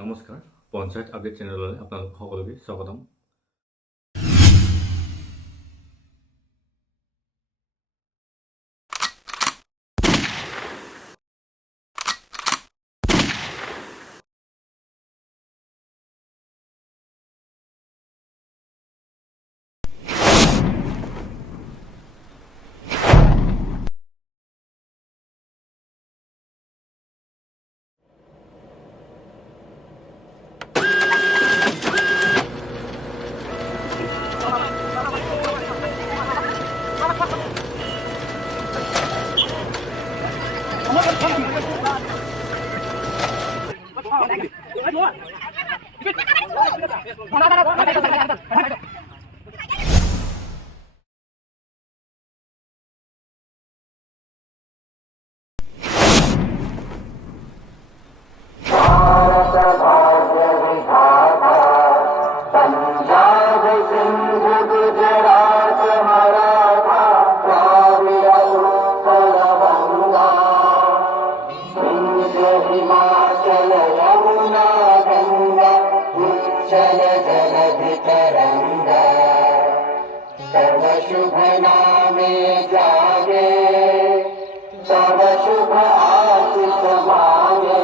নমস্কাৰ পঞ্চায়ত আপডেট চেনেললৈ আপোনালোক সকলোকে স্বাগতম। तव शुभ नामे जागे, तव शुभ आशीष मांगे,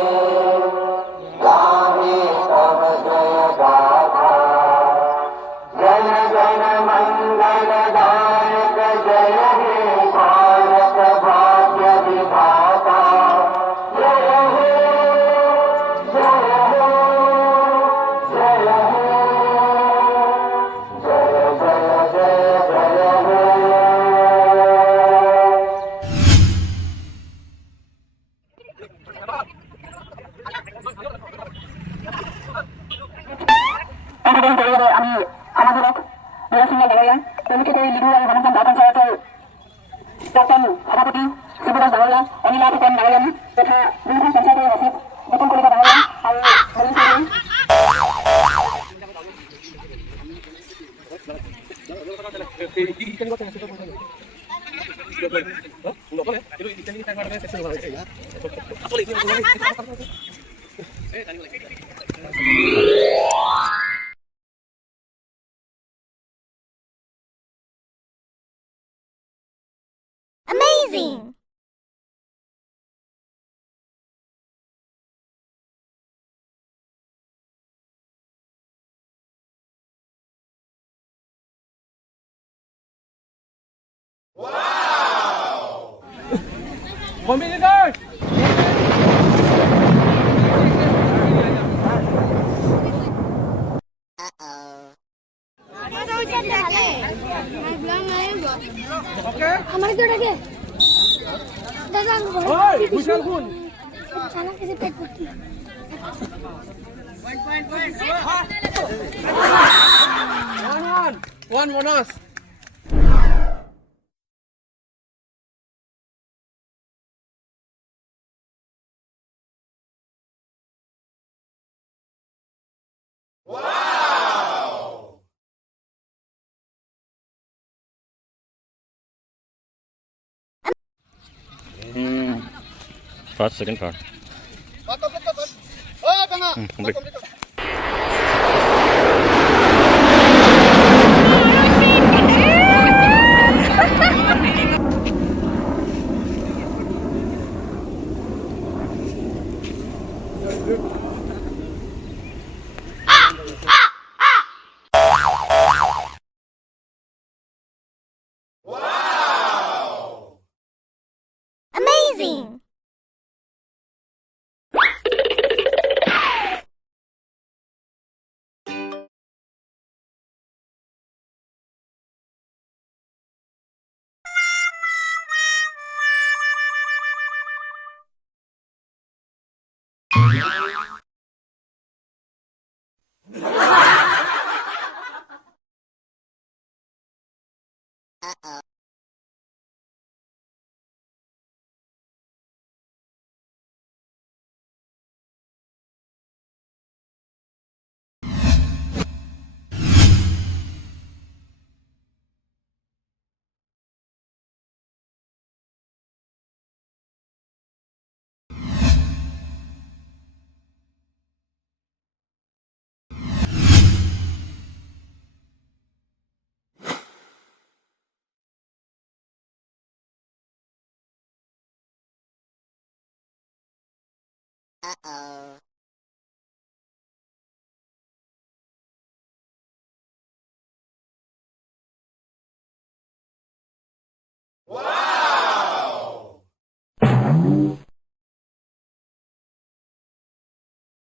गाहे तव जय गाथा। जन जन मंगल दायक जय हे भारत भाग्य विधाता। जय हे जय हे जय हे जय जय जय जय हे। আমি আমাদের নিরসিংহ দাঁড়াইয়া কমিটি করে লিডু এবং গণতন্ত্র পঞ্চায়েতের প্রাক্তন সভাপতি শিবদাস দাঁড়াইয়া অনিলা ফুকন দাঁড়াইয়া তথা বিভিন্ন পঞ্চায়েতের অফিস বিপুল কলিতা দাঁড়াইয়া আৰু Amazing! हमारे तो रखे दादा विशाल कौन साला कैसे पेट फूटी One bonus. First, second card. Complete. Amazing!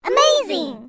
Amazing!